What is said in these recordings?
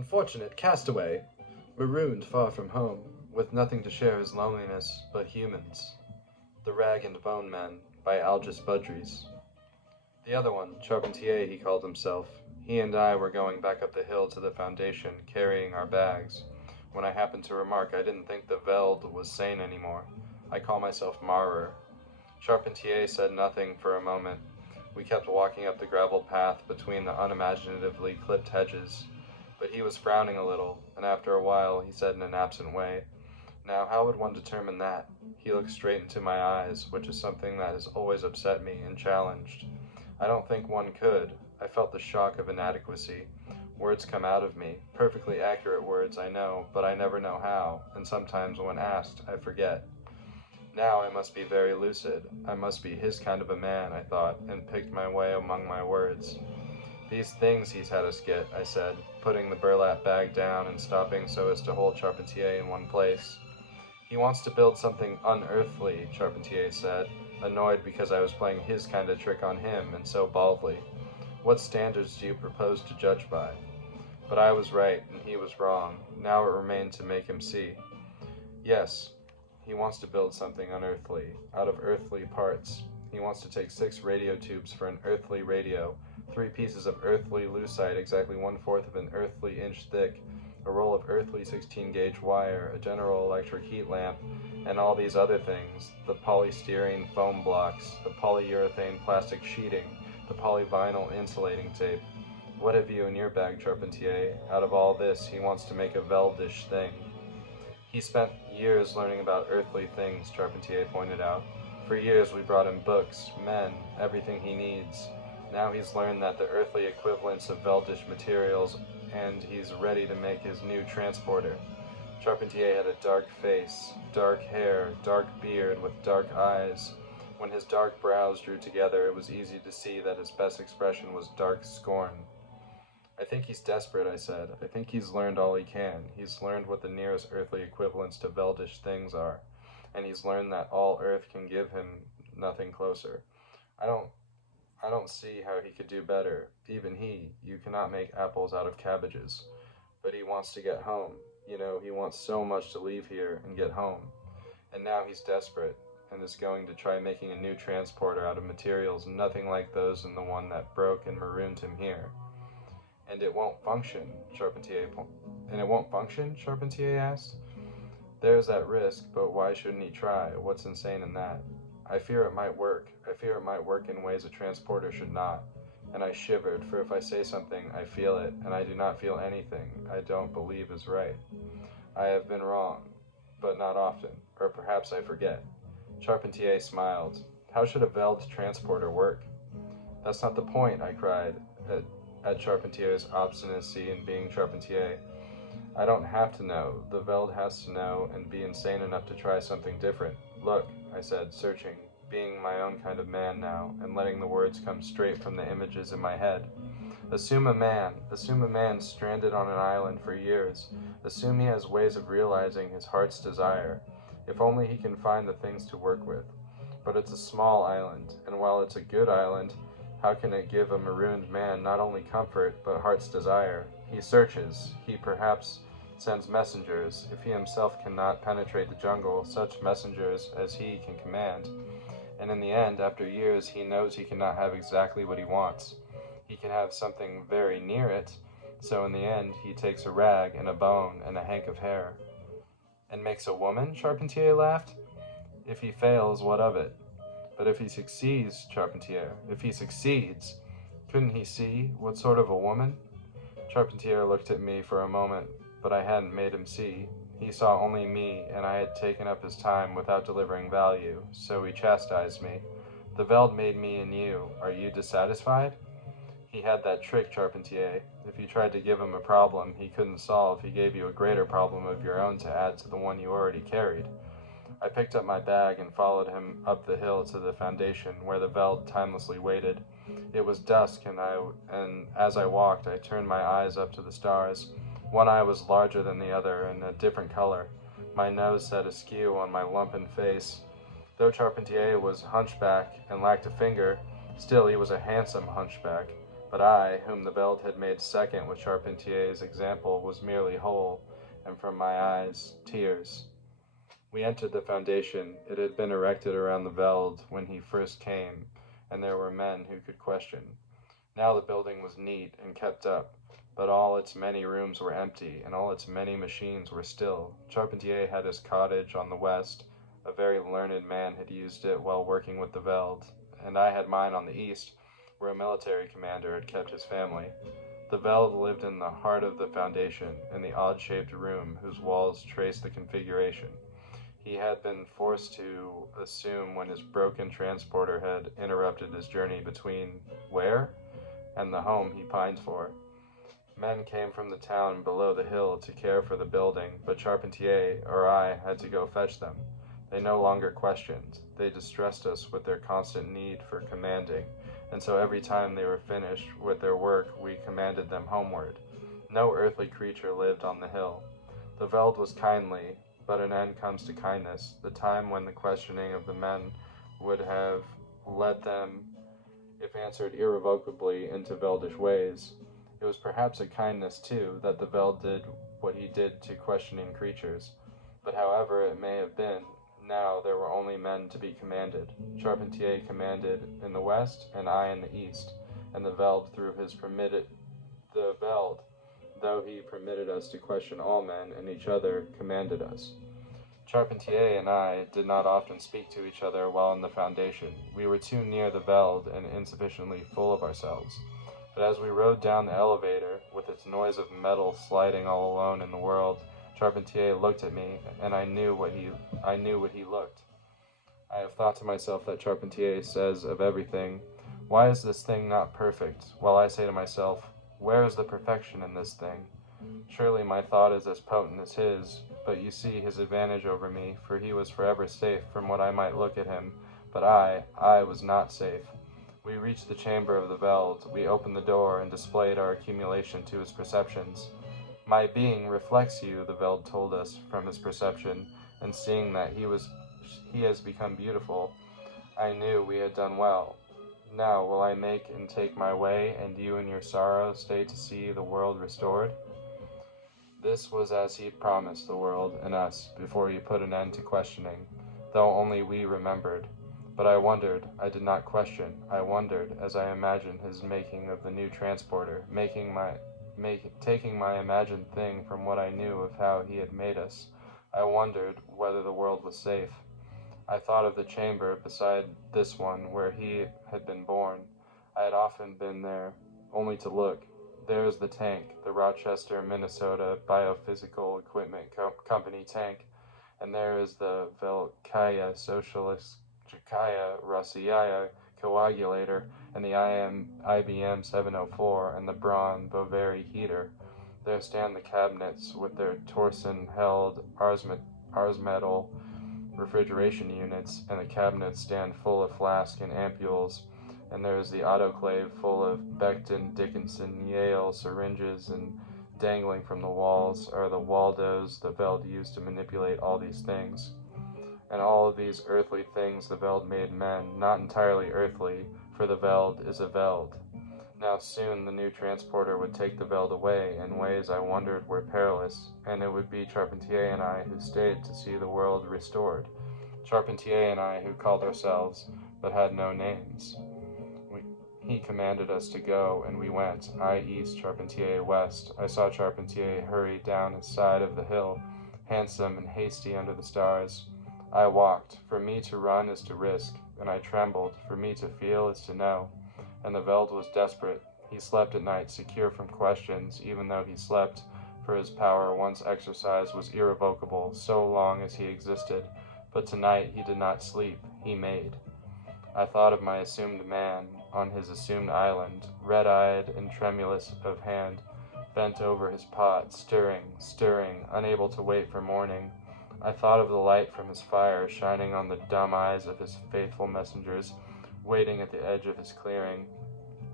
Unfortunate castaway, marooned far from home, with nothing to share his loneliness but humans. The Rag and Bone Men by Algis Budrys. The other one, Charpentier, he called himself. He and I were going back up the hill to the foundation, carrying our bags, when I happened to remark I didn't think the Veld was sane anymore. I call myself Marrer. Charpentier said nothing for a moment. We kept walking up the gravel path between the unimaginatively clipped hedges, but he was frowning a little, and after a while he said in an absent way, "Now how would one determine that?" He looked straight into my eyes, which is something that has always upset me and challenged. I don't think one could. I felt the shock of inadequacy. Words come out of me, perfectly accurate words, I know, but I never know how, and sometimes when asked, I forget. Now I must be very lucid. I must be his kind of a man, I thought, and picked my way among my words. "These things he's had us get," I said, putting the burlap bag down and stopping so as to hold Charpentier in one place. "He wants to build something unearthly," Charpentier said, annoyed because I was playing his kind of trick on him, and so baldly. "What standards do you propose to judge by?" But I was right, and he was wrong. Now it remained to make him see. "Yes, he wants to build something unearthly, out of earthly parts. He wants to take 6 radio tubes for an earthly radio, 3 pieces of earthly lucite exactly 1/4 of an earthly inch thick, a roll of earthly 16-gauge wire, a General Electric heat lamp, and all these other things, the polystyrene foam blocks, the polyurethane plastic sheeting, the polyvinyl insulating tape. What have you in your bag, Charpentier? Out of all this, he wants to make a Veldish thing." "He spent years learning about earthly things," Charpentier pointed out. "For years we brought him books, men, everything he needs. Now he's learned that the earthly equivalents of Veldish materials, and he's ready to make his new transporter." Charpentier had a dark face, dark hair, dark beard with dark eyes. When his dark brows drew together, it was easy to see that his best expression was dark scorn. "I think he's desperate," I said. "I think he's learned all he can. He's learned what the nearest earthly equivalents to Veldish things are, and he's learned that all Earth can give him nothing closer. I don't see how he could do better. Even you cannot make apples out of cabbages. But he wants to get home. You know, he wants so much to leave here and get home. And now he's desperate, and is going to try making a new transporter out of materials nothing like those in the one that broke and marooned him here." "And it won't function," Charpentier asked. "There's that risk, but why shouldn't he try? What's insane in that?" "I fear it might work. I fear it might work in ways a transporter should not." And I shivered, for if I say something, I feel it, and I do not feel anything I don't believe is right. I have been wrong, but not often, or perhaps I forget. Charpentier smiled. "How should a Veld transporter work?" "That's not the point," I cried, at Charpentier's obstinacy in being Charpentier. "I don't have to know. The Veld has to know and be insane enough to try something different. Look," I said, searching, being my own kind of man now, and letting the words come straight from the images in my head. Assume a man stranded on an island for years. Assume he has ways of realizing his heart's desire, if only he can find the things to work with. But it's a small island, and while it's a good island, how can it give a marooned man not only comfort, but heart's desire? He searches, he perhaps sends messengers, if he himself cannot penetrate the jungle, such messengers as he can command. And in the end, after years, he knows he cannot have exactly what he wants. He can have something very near it, so in the end, he takes a rag and a bone and a hank of hair." "And makes a woman?" Charpentier laughed. "If he fails, what of it? But if he succeeds, Charpentier, if he succeeds, couldn't he see what sort of a woman?" Charpentier looked at me for a moment, but I hadn't made him see. He saw only me, and I had taken up his time without delivering value, so he chastised me. "The Veld made me and you. Are you dissatisfied?" He had that trick, Charpentier. If you tried to give him a problem he couldn't solve, he gave you a greater problem of your own to add to the one you already carried. I picked up my bag and followed him up the hill to the foundation, where the Veld timelessly waited. It was dusk, and as I walked, I turned my eyes up to the stars. One eye was larger than the other, and a different color. My nose set askew on my lumpen face. Though Charpentier was hunchback and lacked a finger, still he was a handsome hunchback. But I, whom the Veld had made second with Charpentier's example, was merely whole, and from my eyes, tears. We entered the foundation. It had been erected around the Veld when he first came, and there were men who could question. Now the building was neat and kept up, but all its many rooms were empty, and all its many machines were still. Charpentier had his cottage on the west. A very learned man had used it while working with the Veld, and I had mine on the east, where a military commander had kept his family. The Veld lived in the heart of the foundation, in the odd-shaped room whose walls traced the configuration. He had been forced to assume when his broken transporter had interrupted his journey between where? And the home he pined for. Men came from the town below the hill to care for the building, but Charpentier or I had to go fetch them. They no longer questioned. They distressed us with their constant need for commanding, and so every time they were finished with their work, we commanded them homeward. No earthly creature lived on the hill. The Veld was kindly, but an end comes to kindness. The time when the questioning of the men would have led them, if answered irrevocably, into Veldish ways. It was perhaps a kindness, too, that the Veld did what he did to questioning creatures. But however it may have been, now there were only men to be commanded. Charpentier commanded in the west, and I in the east, and the Veld, though he permitted us to question all men and each other, commanded us. Charpentier and I did not often speak to each other while in the foundation. We were too near the Veld and insufficiently full of ourselves. But as we rode down the elevator, with its noise of metal sliding all alone in the world, Charpentier looked at me, and I knew what he looked. I have thought to myself that Charpentier says of everything, "Why is this thing not perfect?" while I say to myself, "Where is the perfection in this thing?" Surely my thought is as potent as his, but you see his advantage over me, for he was forever safe from what I might look at him, but I was not safe. We reached the chamber of the Veld. We opened the door and displayed our accumulation to his perceptions. "My being reflects you," the Veld told us from his perception, and seeing that he has become beautiful, I knew we had done well. Now will I make and take my way, and you in your sorrow stay to see the world restored? This was as he promised the world and us before he put an end to questioning, though only we remembered. But I wondered, I did not question, I wondered as I imagined his making of the new transporter, taking my imagined thing from what I knew of how he had made us. I wondered whether the world was safe. I thought of the chamber beside this one where he had been born. I had often been there, only to look. There is the tank, the Rochester, Minnesota Biophysical Equipment Company tank, and there is the Velkaya Socialistkaya Rossiya coagulator, and the IBM 704, and the Braun Boveri heater. There stand the cabinets with their Torsen-held Arsmetal refrigeration units, and the cabinets stand full of flasks and ampules, and there is the autoclave full of Becton Dickinson Yale syringes, and dangling from the walls are the Waldos the Veld used to manipulate all these things. And all of these earthly things the Veld made men, not entirely earthly, for the Veld is a Veld. Now soon the new transporter would take the Veld away in ways I wondered were perilous, and it would be Charpentier and I who stayed to see the world restored. Charpentier and I who called ourselves, but had no names. He commanded us to go, and we went, I east, Charpentier west. I saw Charpentier hurry down his side of the hill, handsome and hasty under the stars. I walked. For me to run is to risk, and I trembled. For me to feel is to know. And the Veld was desperate. He slept at night, secure from questions, even though he slept, for his power, once exercised, was irrevocable, so long as he existed. But tonight he did not sleep. He made. I thought of my assumed man, on his assumed island, red-eyed and tremulous of hand, bent over his pot, stirring, unable to wait for morning. I thought of the light from his fire shining on the dumb eyes of his faithful messengers, waiting at the edge of his clearing.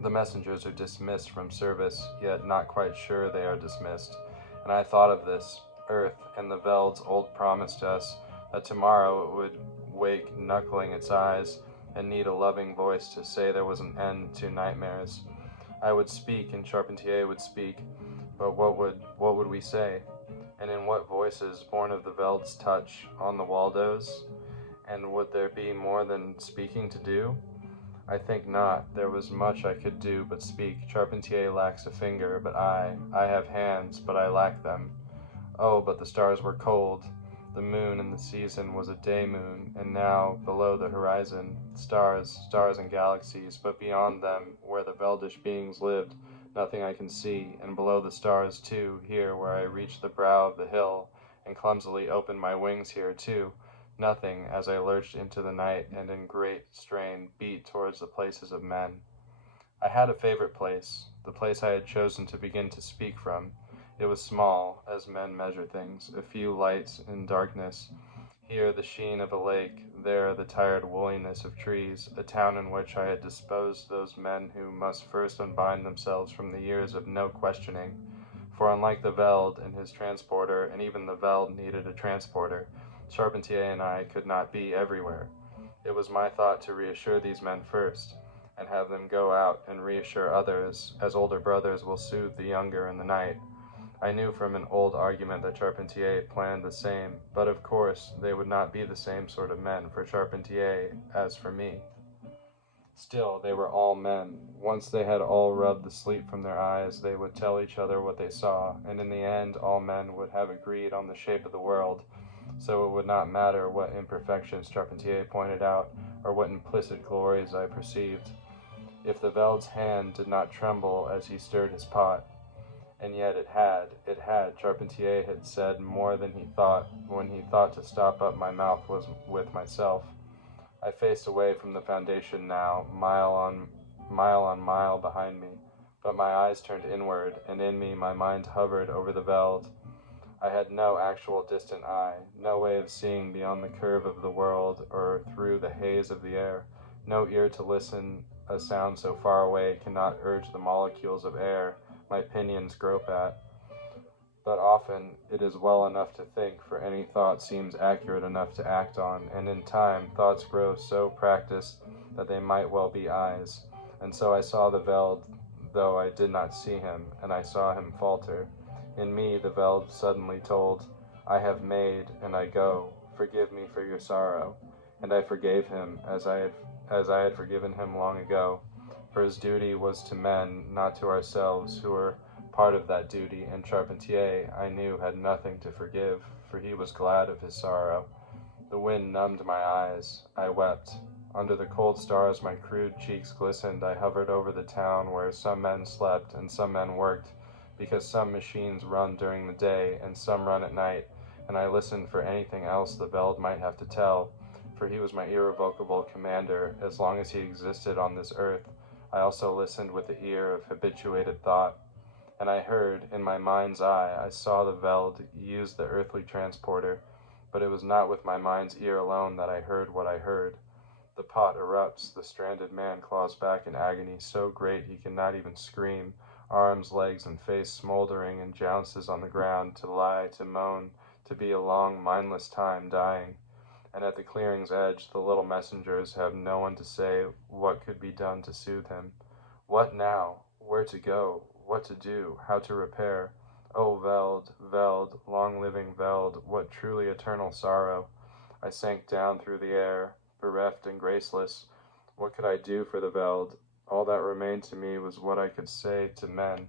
The messengers are dismissed from service, yet not quite sure they are dismissed. And I thought of this earth and the Veld's old promise to us that tomorrow it would wake knuckling its eyes and need a loving voice to say there was an end to nightmares. I would speak, and Charpentier would speak, but what would we say? And in what voices, born of the Veld's touch on the Waldos? And would there be more than speaking to do? I think not. There was much I could do but speak. Charpentier lacks a finger, but I have hands, but I lack them. Oh, but the stars were cold. The moon in the season was a day moon, and now, below the horizon, stars and galaxies, but beyond them, where the Veldish beings lived, nothing I can see, and below the stars, too, here where I reach the brow of the hill, and clumsily open my wings here, too, nothing, as I lurched into the night, and in great strain beat towards the places of men. I had a favorite place, the place I had chosen to begin to speak from. It was small, as men measure things, a few lights in darkness. Here the sheen of a lake, there the tired woolliness of trees, a town in which I had disposed those men who must first unbind themselves from the years of no questioning. For unlike the Veld and his transporter, and even the Veld needed a transporter, Charpentier and I could not be everywhere. It was my thought to reassure these men first, and have them go out and reassure others, as older brothers will soothe the younger in the night. I knew from an old argument that Charpentier planned the same, but of course they would not be the same sort of men for Charpentier as for me. Still, they were all men. Once they had all rubbed the sleep from their eyes, they would tell each other what they saw, and in the end all men would have agreed on the shape of the world, so it would not matter what imperfections Charpentier pointed out, or what implicit glories I perceived. If the Veld's hand did not tremble as he stirred his pot, and yet it had, Charpentier had said more than he thought, when he thought to stop up my mouth was with myself. I faced away from the foundation now, mile on mile behind me, but my eyes turned inward, and in me my mind hovered over the Veld. I had no actual distant eye, no way of seeing beyond the curve of the world or through the haze of the air, no ear to listen. A sound so far away cannot urge the molecules of air my pinions grope at. But often it is well enough to think, for any thought seems accurate enough to act on, and in time thoughts grow so practiced that they might well be eyes. And so I saw the Veld, though I did not see him, and I saw him falter. In me the Veld suddenly told, I have made, and I go. Forgive me for your sorrow. And I forgave him, as I had forgiven him long ago. For his duty was to men, not to ourselves, who were part of that duty, and Charpentier, I knew, had nothing to forgive, for he was glad of his sorrow. The wind numbed my eyes. I wept. Under the cold stars my crude cheeks glistened. I hovered over the town where some men slept and some men worked, because some machines run during the day and some run at night, and I listened for anything else the Veld might have to tell, for he was my irrevocable commander as long as he existed on this earth. I also listened with the ear of habituated thought, and I heard, in my mind's eye, I saw the Veld use the earthly transporter, but it was not with my mind's ear alone that I heard what I heard. The pot erupts, the stranded man claws back in agony so great he cannot even scream, arms, legs, and face smoldering, and jounces on the ground, to lie, to moan, to be a long, mindless time dying. And at the clearing's edge the little messengers have no one to say what could be done to soothe him. What now? Where to go? What to do? How to repair? Oh, Veld, Veld, long-living Veld, what truly eternal sorrow! I sank down through the air, bereft and graceless. What could I do for the Veld? All that remained to me was what I could say to men,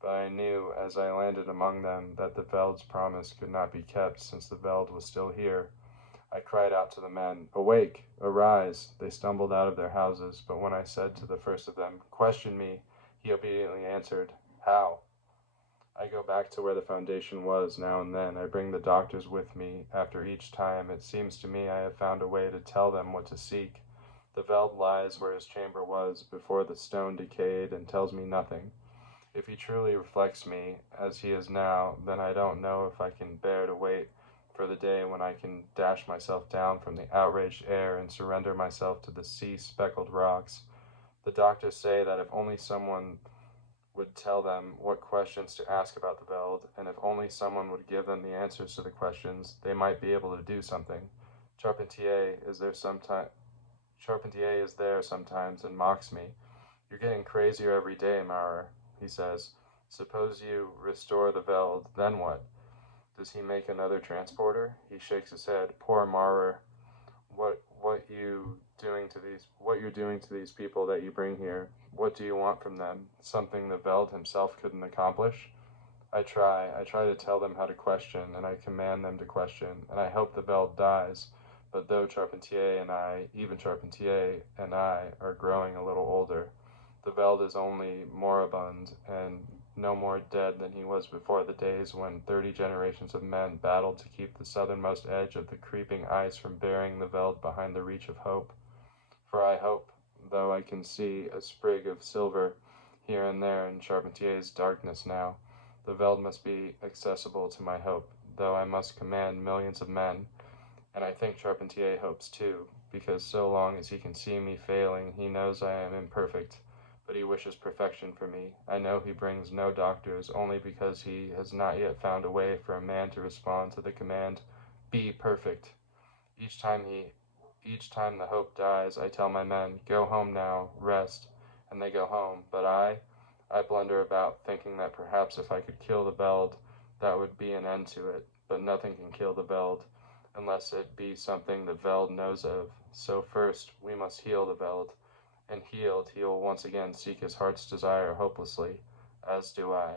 but I knew, as I landed among them, that the Veld's promise could not be kept, since the Veld was still here. I cried out to the men, Awake! Arise! They stumbled out of their houses, but when I said to the first of them, Question me, he obediently answered, How? I go back to where the foundation was now and then. I bring the doctors with me. After each time, it seems to me I have found a way to tell them what to seek. The Veld lies where his chamber was before the stone decayed and tells me nothing. If he truly reflects me, as he is now, then I don't know if I can bear to wait for the day when I can dash myself down from the outraged air and surrender myself to the sea-speckled rocks. The doctors say that if only someone would tell them what questions to ask about the Veld, and if only someone would give them the answers to the questions, they might be able to do something. Charpentier is there sometimes and mocks me. You're getting crazier every day, Maurer, he says. Suppose you restore the Veld, then what? Does he make another transporter? He shakes his head. Poor Maurer. What you're doing to these people that you bring here? What do you want from them? Something the Veld himself couldn't accomplish? I try to tell them how to question, and I command them to question, and I hope the Veld dies. But though even Charpentier and I, are growing a little older, the Veld is only moribund and no more dead than he was before the days when 30 generations of men battled to keep the southernmost edge of the creeping ice from burying the Veld behind the reach of hope. For I hope, though I can see a sprig of silver here and there in Charpentier's darkness now, the Veld must be accessible to my hope, though I must command millions of men, and I think Charpentier hopes too, because so long as he can see me failing, he knows I am imperfect, but he wishes perfection for me. I know he brings no doctors, only because he has not yet found a way for a man to respond to the command, "Be perfect." Each time the hope dies, I tell my men, "Go home now, rest," and they go home. But I blunder about, thinking that perhaps if I could kill the Veld, that would be an end to it. But nothing can kill the Veld, unless it be something the Veld knows of. So first, we must heal the Veld. And healed, he will once again seek his heart's desire hopelessly, as do I.